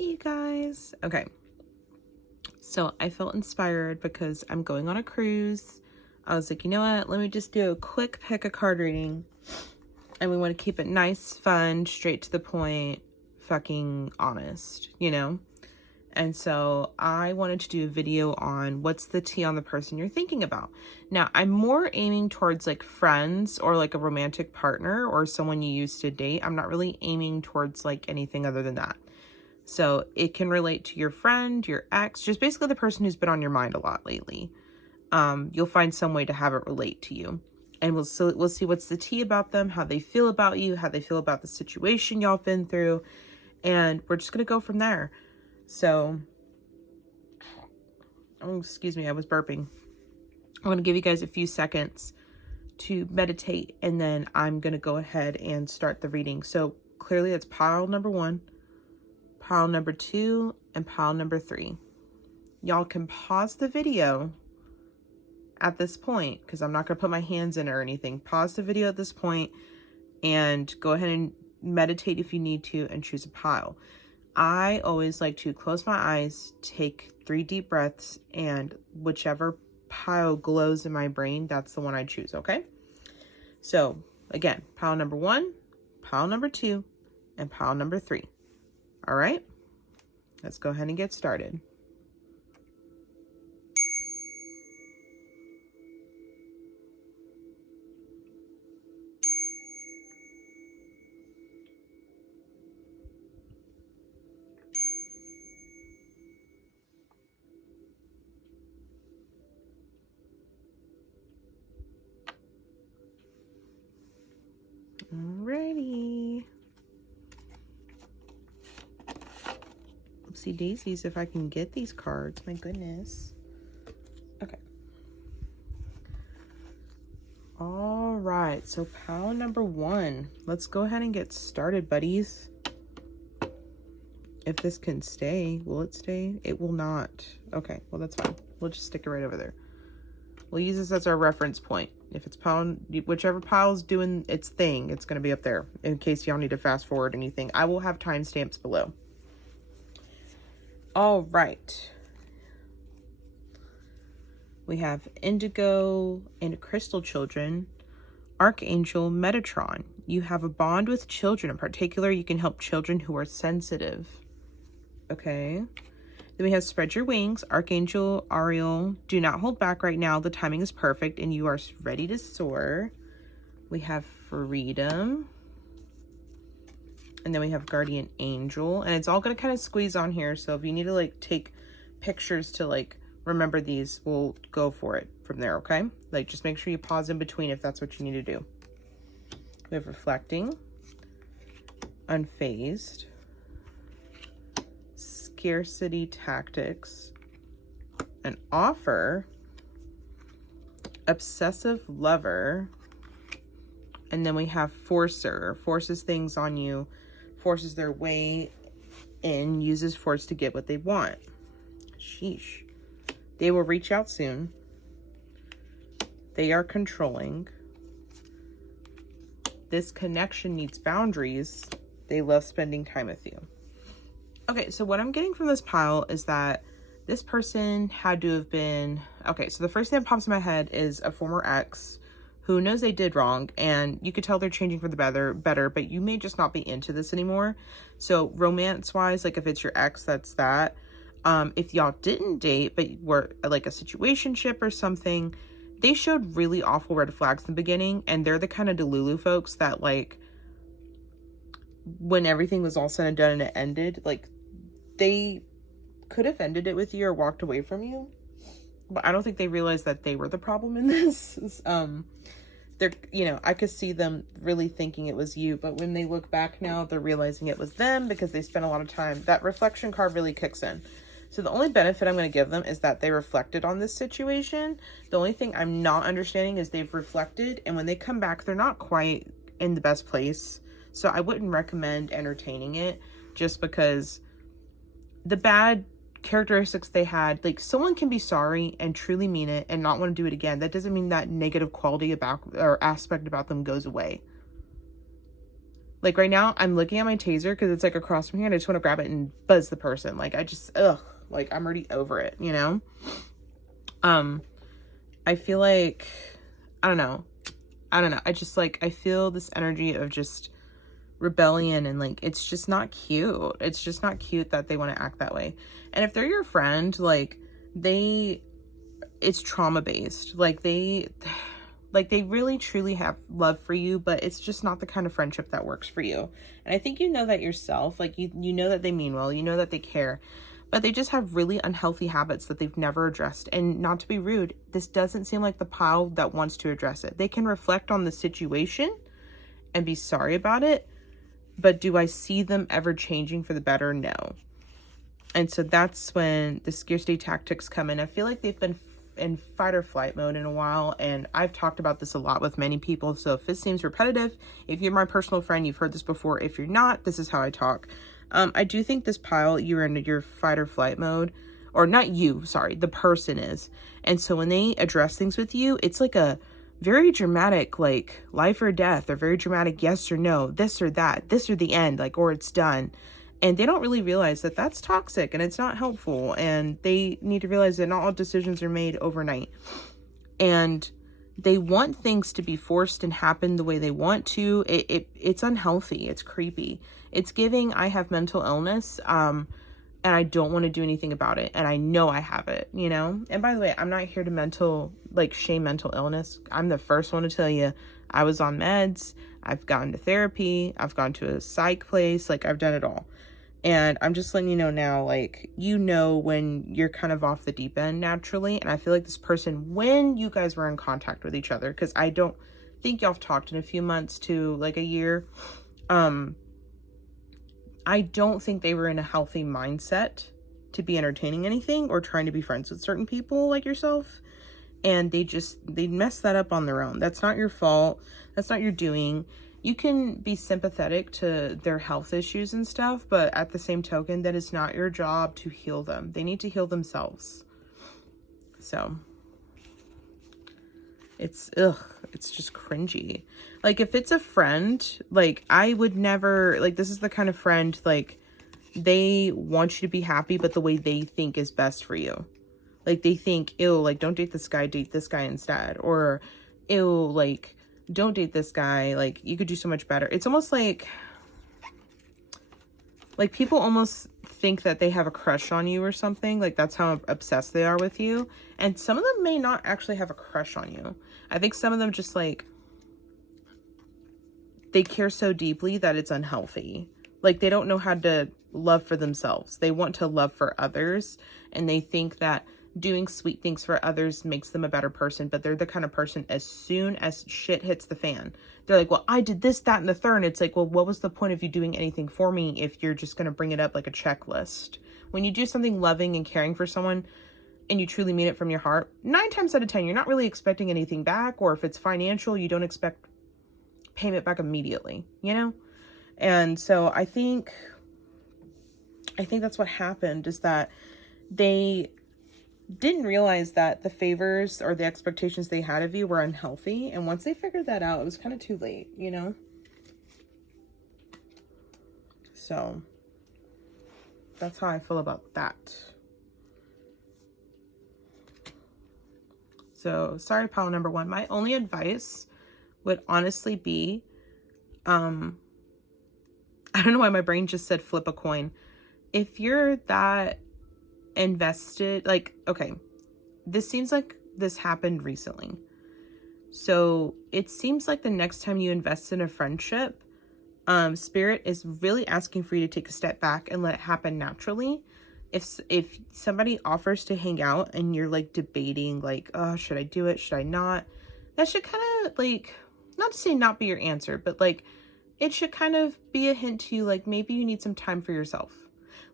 Hey, you guys. Okay. So I felt inspired because I'm going on a cruise. I was like, you know what? Let me just do a quick pick a card reading. And we want to keep it nice, fun, straight to the point, fucking honest, you know? And so I wanted to do a video on what's the tea on the person you're thinking about. Now, I'm more aiming towards like friends or like a romantic partner or someone you used to date. I'm not really aiming towards like anything other than that. So it can relate to your friend, your ex, just basically the person who's been on your mind a lot lately. You'll find some way to have it relate to you. And we'll see what's the tea about them, how they feel about you, how they feel about the situation y'all been through. And we're just going to go from there. So, oh, excuse me, I was burping. I'm going to give you guys a few seconds to meditate. And then I'm going to go ahead and start the reading. So clearly it's pile number 1. Pile number 2 and pile number 3. Y'all can pause the video at this point because I'm not going to put my hands in it or anything. Pause the video at this point and go ahead and meditate if you need to and choose a pile. I always like to close my eyes, take 3 deep breaths, and whichever pile glows in my brain, that's the one I choose, okay? So again, pile number 1, pile number 2, and pile number 3. All right, let's go ahead and get started. Alrighty. Oopsie daisies if I can get these cards. My goodness. Okay. All right. So pile number 1. Let's go ahead and get started, buddies. If this can stay, will it stay? It will not. Okay. Well, that's fine. We'll just stick it right over there. We'll use this as our reference point. If it's pile, whichever pile's doing its thing, it's going to be up there in case y'all need to fast forward anything. I will have timestamps below. All right. We have Indigo and Crystal Children, Archangel Metatron. You have a bond with children. In particular, you can help children who are sensitive. Okay. Then we have Spread Your Wings, Archangel Ariel. Do not hold back right now. The timing is perfect and you are ready to soar. We have Freedom. And then we have Guardian Angel. And it's all going to kind of squeeze on here. So if you need to like take pictures to like remember these, we'll go for it from there, okay? Like just make sure you pause in between if that's what you need to do. We have Reflecting, Unfazed, Scarcity Tactics, an Offer, Obsessive Lover, and then we have Forcer. Forces things on you, forces their way in, uses force to get what they want. Sheesh. They will reach out soon. They are controlling. This connection needs boundaries. They love spending time with you. Okay, so what I'm getting from this pile is that this person had to have been... Okay, so the first thing that pops in my head is a former ex who knows they did wrong, and you could tell they're changing for the better, but you may just not be into this anymore. So romance-wise, like if it's your ex, that's that. If y'all didn't date, but were like a situationship or something, they showed really awful red flags in the beginning, and they're the kind of Delulu folks that like, when everything was all said and done and it ended, like they could have ended it with you or walked away from you, but I don't think they realized that they were the problem in this. They're, you know, I could see them really thinking it was you, but when they look back now, they're realizing it was them because they spent a lot of time. That reflection card really kicks in. So the only benefit I'm going to give them is that they reflected on this situation. The only thing I'm not understanding is they've reflected, and when they come back, they're not quite in the best place. So I wouldn't recommend entertaining it just because the bad characteristics they had, like someone can be sorry and truly mean it and not want to do it again. That doesn't mean that negative quality about or aspect about them goes away. Like right now, I'm looking at my taser because it's like across from here and I just want to grab it and buzz the person. Like I just, ugh, like I'm already over it, you know? I feel like, I don't know. I just like, I feel this energy of just rebellion and like, it's just not cute. It's just not cute that they want to act that way. And if they're your friend, like it's trauma based. Like they really truly have love for you, but it's just not the kind of friendship that works for you. And I think you know that yourself. Like you know that they mean well, you know that they care, but they just have really unhealthy habits that they've never addressed. And not to be rude, this doesn't seem like the pile that wants to address it. They can reflect on the situation and be sorry about it, but do I see them ever changing for the better? No. And so that's when the scarcity tactics come in. I feel like they've been in fight or flight mode in a while, and I've talked about this a lot with many people, so if this seems repetitive, if you're my personal friend, you've heard this before. If you're not, this is how I talk. I do think this pile, you're in your fight or flight mode, or not you, sorry, the person is. And so when they address things with you, it's like a very dramatic, like life or death, or very dramatic yes or no, this or that, this or the end, like, or it's done. And they don't really realize that that's toxic and it's not helpful. And they need to realize that not all decisions are made overnight. And they want things to be forced and happen the way they want to. It's unhealthy. It's creepy. It's giving, I have mental illness, and I don't want to do anything about it. And I know I have it, you know? And by the way, I'm not here to shame mental illness. I'm the first one to tell you, I was on meds. I've gone to therapy. I've gone to a psych place. Like, I've done it all. And I'm just letting you know now, like, you know when you're kind of off the deep end naturally. And I feel like this person, when you guys were in contact with each other, because I don't think y'all have talked in a few months to like a year, I don't think they were in a healthy mindset to be entertaining anything or trying to be friends with certain people like yourself. And they messed that up on their own. That's not your fault. That's not your doing. You can be sympathetic to their health issues and stuff, but at the same token, that is not your job to heal them. They need to heal themselves. So it's just cringy. Like, if it's a friend, like, I would never, like, this is the kind of friend, like, they want you to be happy, but the way they think is best for you. Like, they think, ew, like, don't date this guy instead. Or, ew, like, don't date this guy, like, you could do so much better. It's almost like people almost think that they have a crush on you or something. Like, that's how obsessed they are with you. And some of them may not actually have a crush on you. I think some of them just, like, they care so deeply that it's unhealthy. Like, they don't know how to love for themselves. They want to love for others, and they think that doing sweet things for others makes them a better person. But they're the kind of person, as soon as shit hits the fan, they're like, well, I did this, that, and the third. And it's like, well, what was the point of you doing anything for me if you're just going to bring it up like a checklist? When you do something loving and caring for someone and you truly mean it from your heart, 9 times out of 10, you're not really expecting anything back. Or if it's financial, you don't expect payment back immediately, you know? And so I think that's what happened, is that they didn't realize that the favors or the expectations they had of you were unhealthy. And once they figured that out, it was kind of too late, you know? So that's how I feel about that. So sorry, pile number 1. My only advice would honestly be, I don't know why my brain just said flip a coin. If you're that invested, like, okay, this seems like this happened recently. So it seems like the next time you invest in a friendship, Spirit is really asking for you to take a step back and let it happen naturally. If somebody offers to hang out and you're like debating, like, oh, should I do it? Should I not? That should kind of, like, not to say not be your answer, but like, it should kind of be a hint to you, like, maybe you need some time for yourself.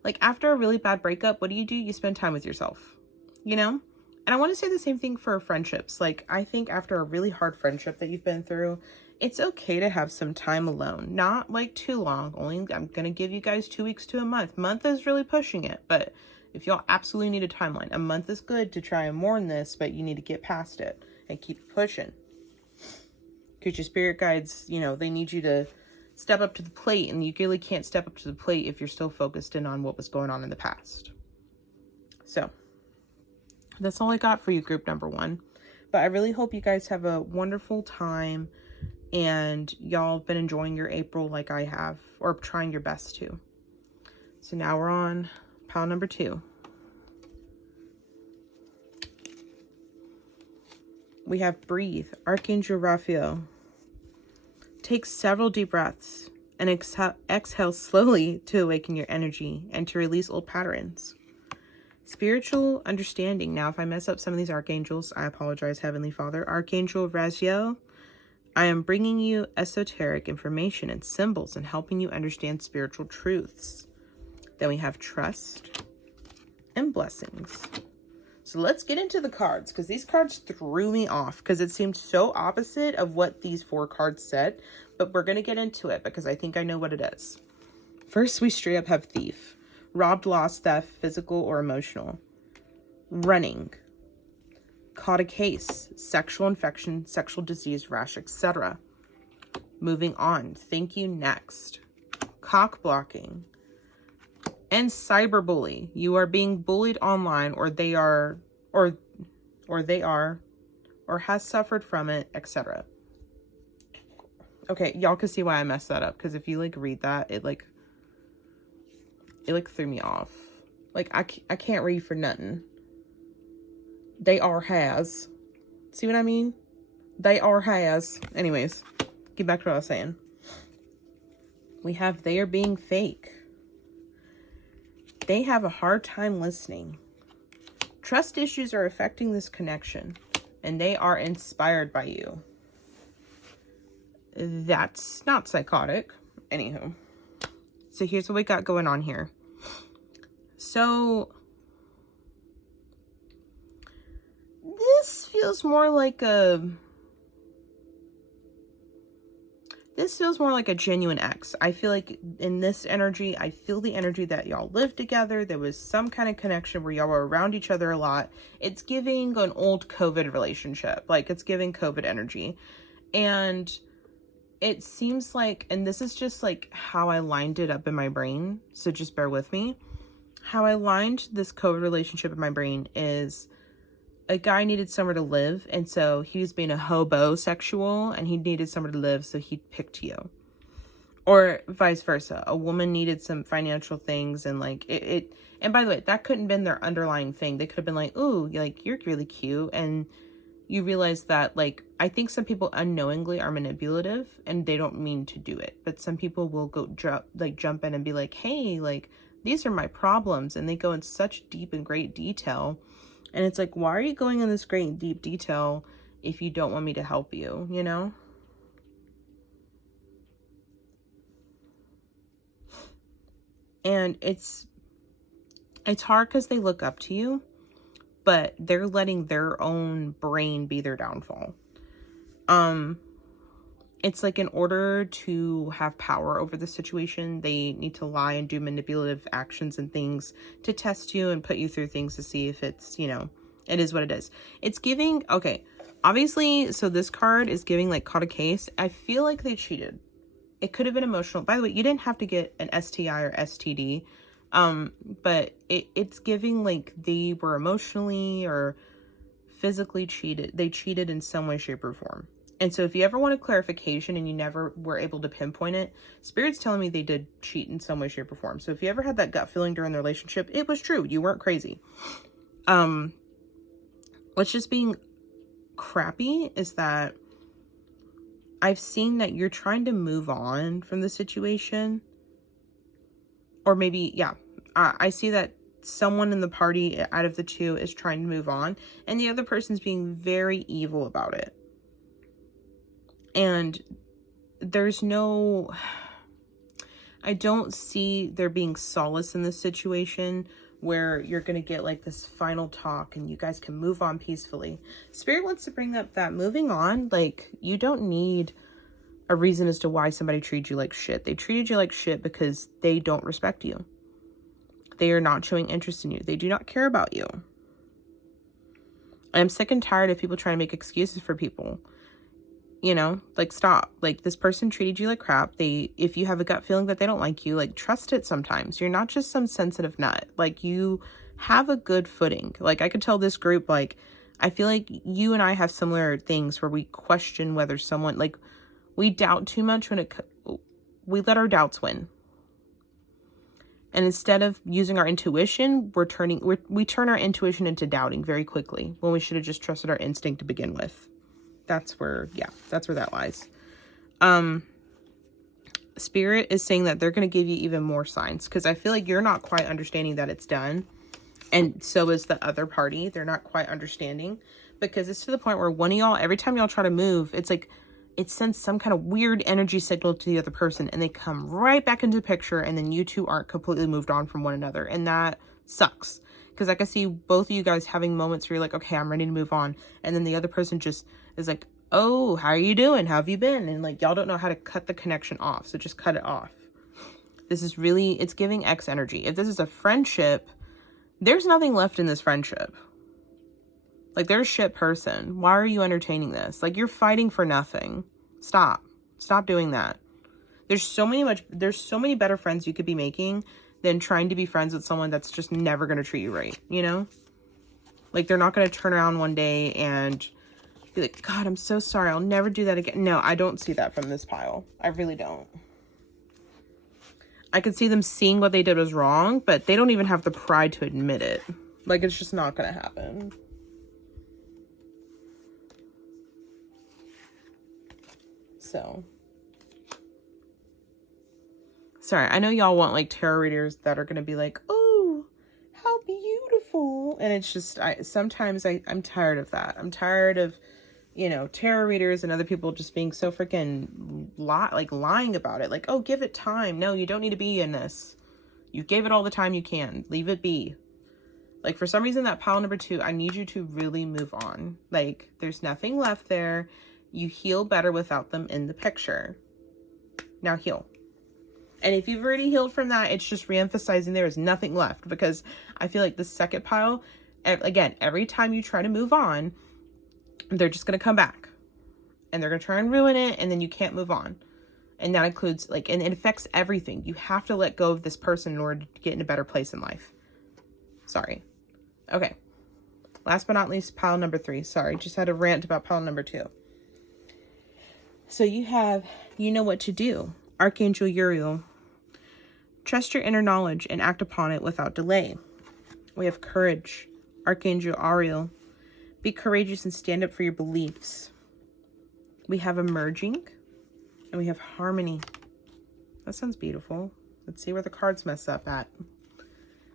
Like, after a really bad breakup, what do? You spend time with yourself, you know? And I want to say the same thing for friendships. Like, I think after a really hard friendship that you've been through, it's okay to have some time alone. Not like too long. Only, I'm going to give you guys 2 weeks to a month. Month is really pushing it. But if y'all absolutely need a timeline, a month is good to try and mourn this, but you need to get past it and keep pushing. Because your spirit guides, you know, they need you to step up to the plate, and you really can't step up to the plate if you're still focused in on what was going on in the past. So that's all I got for you, group number 1. But I really hope you guys have a wonderful time, and y'all have been enjoying your April like I have, or trying your best to. So now we're on pile number 2. We have Breathe, Archangel Raphael. Take several deep breaths and exhale slowly to awaken your energy and to release old patterns. Spiritual understanding. Now, if I mess up some of these archangels, I apologize, Heavenly Father. Archangel Raziel, I am bringing you esoteric information and symbols and helping you understand spiritual truths. Then we have Trust and Blessings. So let's get into the cards, because these cards threw me off because it seemed so opposite of what these 4 cards said. But we're going to get into it because I think I know what it is. First, we straight up have Thief. Robbed, lost, theft, physical or emotional. Running. Caught a case. Sexual infection, sexual disease, rash, etc. Moving on. Thank you, next. Cock blocking. And cyberbully. You are being bullied online, or they are, or has suffered from it, etc. Okay, y'all can see why I messed that up, because if you like read that, it threw me off. Like, I can't read for nothing. They are has. See what I mean? They are has. Anyways, get back to what I was saying. We have they are being fake. They have a hard time listening. Trust issues are affecting this connection, and they are inspired by you. That's not psychotic. Anywho. So here's what we got going on here. So this feels more like a genuine ex. I feel like in this energy, I feel the energy that y'all lived together. There was some kind of connection where y'all were around each other a lot. It's giving an old COVID relationship. Like, it's giving COVID energy. And it seems like, and this is just like how I lined it up in my brain, so just bear with me. How I lined this COVID relationship in my brain is a guy needed somewhere to live, and so he was being a hobosexual, and he needed somewhere to live, so he picked you. Or vice versa. A woman needed some financial things, and like it and by the way, that couldn't have been their underlying thing. They could have been like, ooh, like, you're really cute, and you realize that, like, I think some people unknowingly are manipulative, and they don't mean to do it, but some people will go jump in and be like, hey, like, these are my problems, and they go in such deep and great detail. And it's like, why are you going in this great and deep detail if you don't want me to help you, you know? And it's hard because they look up to you, but they're letting their own brain be their downfall. It's like, in order to have power over the situation, they need to lie and do manipulative actions and things to test you and put you through things to see if it's, you know, it is what it is. It's giving, okay, obviously, so this card is giving, like, caught a case. I feel like they cheated. It could have been emotional. By the way, you didn't have to get an STI or STD, but it's giving, like, they were emotionally or physically cheated. They cheated in some way, shape, or form. And so if you ever wanted clarification and you never were able to pinpoint it, Spirit's telling me they did cheat in some way, shape, or form. So if you ever had that gut feeling during the relationship, it was true. You weren't crazy. What's just being crappy is that I've seen that you're trying to move on from the situation. Or maybe, yeah, I see that someone in the party out of the two is trying to move on, and the other person's being very evil about it. And there's no, I don't see there being solace in this situation where you're going to get, like, this final talk and you guys can move on peacefully. Spirit wants to bring up that moving on, like, you don't need a reason as to why somebody treated you like shit. They treated you like shit because they don't respect you. They are not showing interest in you. They do not care about you. I'm sick and tired of people trying to make excuses for people. You know, like, stop. Like, this person treated you like crap. If you have a gut feeling that they don't like you, like, trust it sometimes. You're not just some sensitive nut. Like, you have a good footing. Like, I could tell this group, like, I feel like you and I have similar things where we question whether someone, like, we doubt too much we let our doubts win. And instead of using our intuition, we turn our intuition into doubting very quickly when we should have just trusted our instinct to begin with. That's where that lies. Spirit is saying that they're going to give you even more signs, because I feel like you're not quite understanding that it's done. And so is the other party. They're not quite understanding, because it's to the point where one of y'all, every time y'all try to move, it's like it sends some kind of weird energy signal to the other person, and they come right back into the picture, and then you two aren't completely moved on from one another. And that sucks, because I can see both of you guys having moments where you're like, okay, I'm ready to move on. And then the other person just is like, oh, how are you doing? How have you been? And like, y'all don't know how to cut the connection off. So just cut it off. This is really, it's giving X energy. If this is a friendship, there's nothing left in this friendship. Like, they're a shit person. Why are you entertaining this? Like, you're fighting for nothing. Stop doing that. There's so many better friends you could be making than trying to be friends with someone that's just never going to treat you right, you know? Like, they're not going to turn around one day and be like, God, I'm so sorry, I'll never do that again. No, I don't see that from this pile. I really don't. I could see them seeing what they did was wrong, but they don't even have the pride to admit it. Like, it's just not going to happen. So, sorry, I know y'all want like tarot readers that are going to be like, oh, how beautiful. And it's just, sometimes I'm tired of that. I'm tired of, you know, tarot readers and other people just being so freaking lying about it. Like, oh, give it time. No, you don't need to be in this. You gave it all the time you can. Leave it be. Like, for some reason, that pile number 2, I need you to really move on. Like, there's nothing left there. You heal better without them in the picture. Now heal. And if you've already healed from that, it's just reemphasizing there is nothing left. Because I feel like the second pile, again, every time you try to move on, they're just going to come back. And they're going to try and ruin it, and then you can't move on. And that includes, like, and it affects everything. You have to let go of this person in order to get in a better place in life. Sorry. Okay. Last but not least, pile number 3. Sorry, just had a rant about pile number 2. So you know what to do. Archangel Uriel. Trust your inner knowledge and act upon it without delay. We have courage. Archangel Ariel. Be courageous and stand up for your beliefs. We have emerging. And we have harmony. That sounds beautiful. Let's see where the cards mess up at.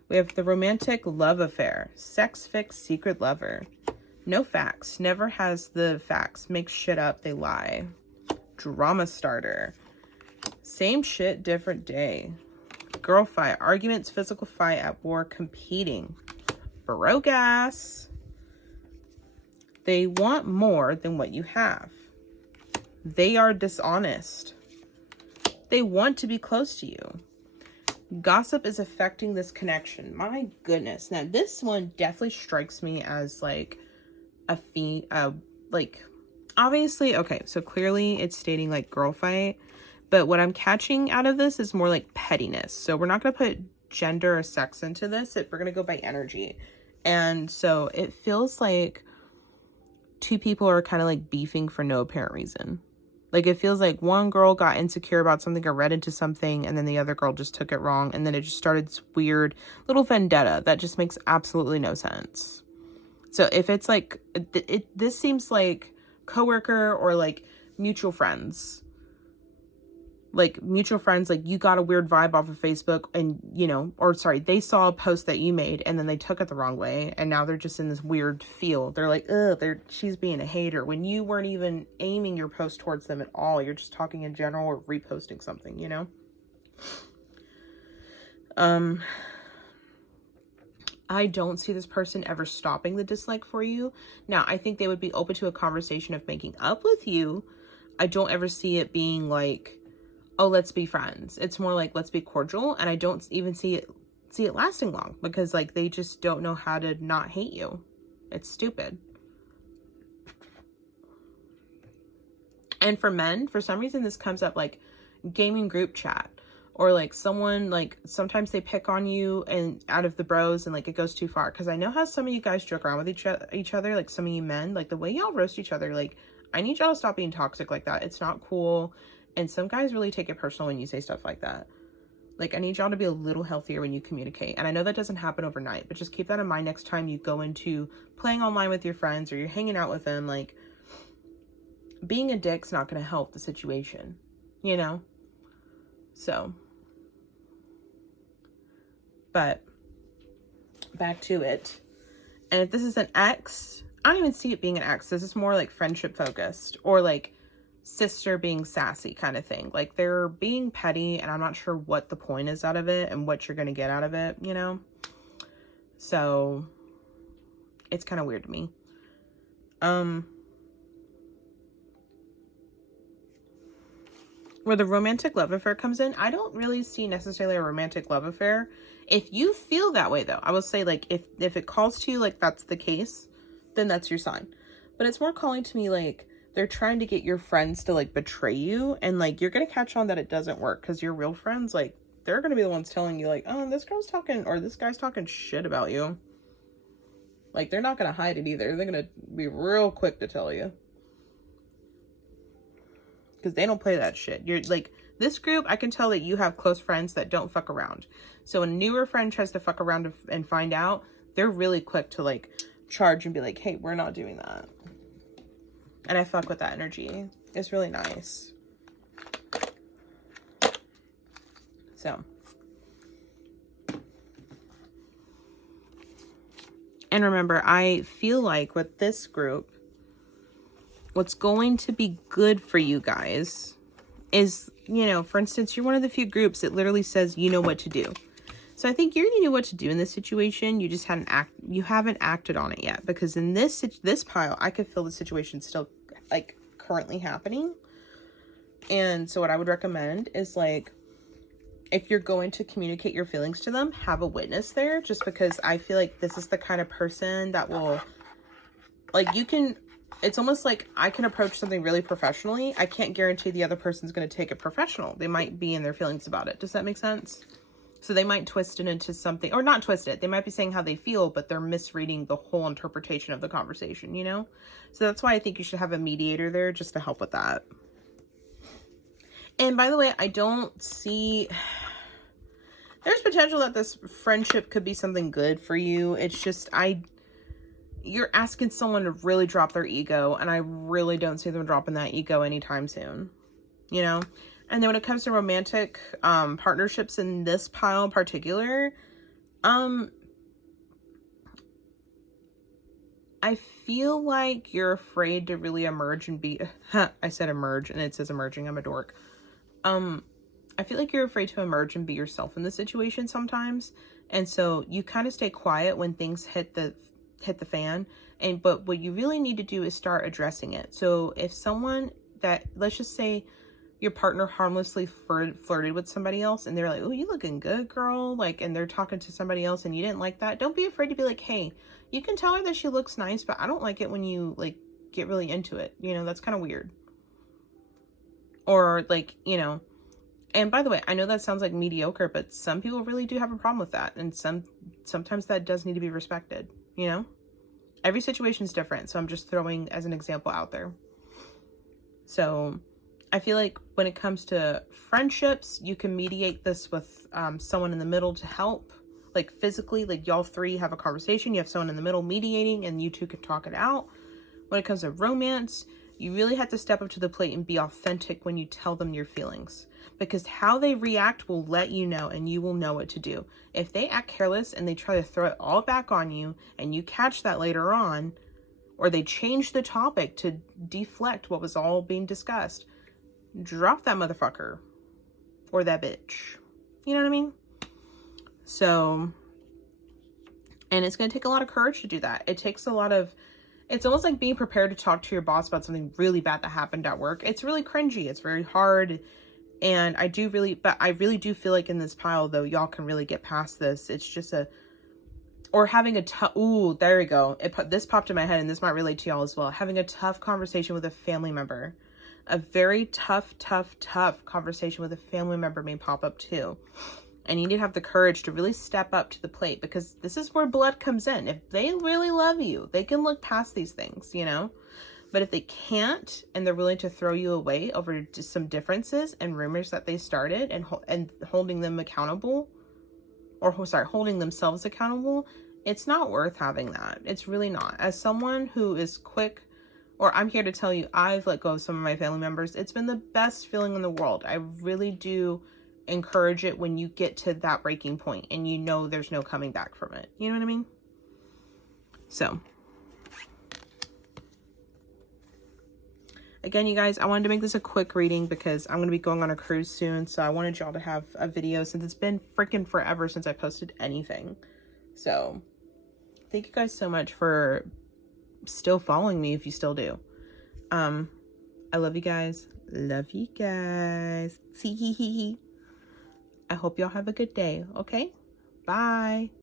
We have the romantic love affair. Sex fix, secret lover. No facts. Never has the facts. Makes shit up. They lie. Drama starter. Same shit, different day. Girl fight. Arguments, physical fight, at war, competing. Broke ass. They want more than what you have. They are dishonest. They want to be close to you. Gossip is affecting this connection. My goodness. Now, this one definitely strikes me as like obviously, okay, so clearly it's stating like girl fight, but what I'm catching out of this is more like pettiness. So we're not going to put gender or sex into this. We're going to go by energy. And so it feels like two people are kind of like beefing for no apparent reason. Like, it feels like one girl got insecure about something or read into something, and then the other girl just took it wrong, and then it just started this weird little vendetta that just makes absolutely no sense. So if it's like, this seems like coworker or like mutual friends. Like mutual friends, like you got a weird vibe off of Facebook and, you know, or sorry, they saw a post that you made and then they took it the wrong way. And now they're just in this weird feel. They're like, she's being a hater when you weren't even aiming your post towards them at all. You're just talking in general or reposting something, you know? I don't see this person ever stopping the dislike for you. Now, I think they would be open to a conversation of making up with you. I don't ever see it being like, oh, let's be friends. It's more like, let's be cordial. And I don't even see it lasting long because like, they just don't know how to not hate you. It's stupid. And for men, for some reason, this comes up like gaming group chat, or like someone, like sometimes they pick on you and out of the bros and like it goes too far. Because I know how some of you guys joke around with each other, like some of you men, like the way y'all roast each other, like I need y'all to stop being toxic like that. It's not cool. And some guys really take it personal when you say stuff like that. Like, I need y'all to be a little healthier when you communicate. And I know that doesn't happen overnight, but just keep that in mind next time you go into playing online with your friends or you're hanging out with them. Like, being a dick's not going to help the situation, you know? So, but back to it. And if this is an ex, I don't even see it being an ex. This is more like friendship focused, or like sister being sassy kind of thing. Like, they're being petty and I'm not sure what the point is out of it and what you're going to get out of it, you know? So it's kind of weird to me. Where the romantic love affair comes in, I don't really see necessarily a romantic love affair. If you feel that way though, I will say, like, if it calls to you like that's the case, then that's your sign. But it's more calling to me like they're trying to get your friends to like betray you, and like you're gonna catch on that it doesn't work, because your real friends, like, they're gonna be the ones telling you like, oh, this girl's talking, or this guy's talking shit about you. Like, they're not gonna hide it either. They're gonna be real quick to tell you, because they don't play that shit. You're like, this group, I can tell that you have close friends that don't fuck around. So when a newer friend tries to fuck around and find out, they're really quick to like charge and be like, hey, we're not doing that. And I fuck with that energy. It's really nice. So. And remember, I feel like with this group, what's going to be good for you guys is, you know, for instance, you're one of the few groups that literally says you know what to do. So I think you already knew what to do in this situation. You just haven't acted on it yet, because in this pile, I could feel the situation still like currently happening. And so what I would recommend is, like, if you're going to communicate your feelings to them, have a witness there, just because I feel like this is the kind of person that will, like, it's almost like I can approach something really professionally. I can't guarantee the other person's going to take it professional. They might be in their feelings about it. Does that make sense? So they might twist it into something, or not twist it. They might be saying how they feel, but they're misreading the whole interpretation of the conversation, you know? So that's why I think you should have a mediator there just to help with that. And by the way, I don't see, there's potential that this friendship could be something good for you. It's just, you're asking someone to really drop their ego, and I really don't see them dropping that ego anytime soon, you know? And then when it comes to romantic partnerships in this pile in particular, I feel like you're afraid to really emerge and be, I said emerge and it says emerging, I'm a dork. I feel like you're afraid to emerge and be yourself in this situation sometimes. And so you kind of stay quiet when things hit the fan. But what you really need to do is start addressing it. So if someone that, let's just say your partner harmlessly flirted with somebody else, and they're like, oh, you looking good, girl. Like, and they're talking to somebody else and you didn't like that. Don't be afraid to be like, hey, you can tell her that she looks nice, but I don't like it when you like get really into it. You know, that's kind of weird. Or like, you know, and by the way, I know that sounds like mediocre, but some people really do have a problem with that. And sometimes that does need to be respected, you know? Every situation is different. So I'm just throwing as an example out there. So I feel like when it comes to friendships, you can mediate this with someone in the middle to help. Like physically, like y'all three have a conversation. You have someone in the middle mediating and you two can talk it out. When it comes to romance, you really have to step up to the plate and be authentic when you tell them your feelings. Because how they react will let you know, and you will know what to do. If they act careless and they try to throw it all back on you and you catch that later on, or they change the topic to deflect what was all being discussed, drop that motherfucker or that bitch. You know what I mean? So, and it's going to take a lot of courage to do that. It takes a lot of, it's almost like being prepared to talk to your boss about something really bad that happened at work. It's really cringy. It's very hard. And I really do feel like in this pile though, y'all can really get past this. It's just or having ooh, there we go. This popped in my head, and this might relate to y'all as well. Having a tough conversation with a family member. A very tough conversation with a family member may pop up too. And you need to have the courage to really step up to the plate, because this is where blood comes in. If they really love you, they can look past these things, you know? But if they can't, and they're willing to throw you away over just some differences and rumors that they started, and holding them accountable, or sorry, holding themselves accountable, it's not worth having that. It's really not. As someone who is quick, or I'm here to tell you, I've let go of some of my family members. It's been the best feeling in the world. I really do encourage it when you get to that breaking point and you know there's no coming back from it. You know what I mean? So, again, you guys, I wanted to make this a quick reading because I'm going to be going on a cruise soon. So I wanted y'all to have a video since it's been freaking forever since I posted anything. So thank you guys so much for still following me if you still do. I love you guys. Love you guys. I hope y'all have a good day. Okay? Bye.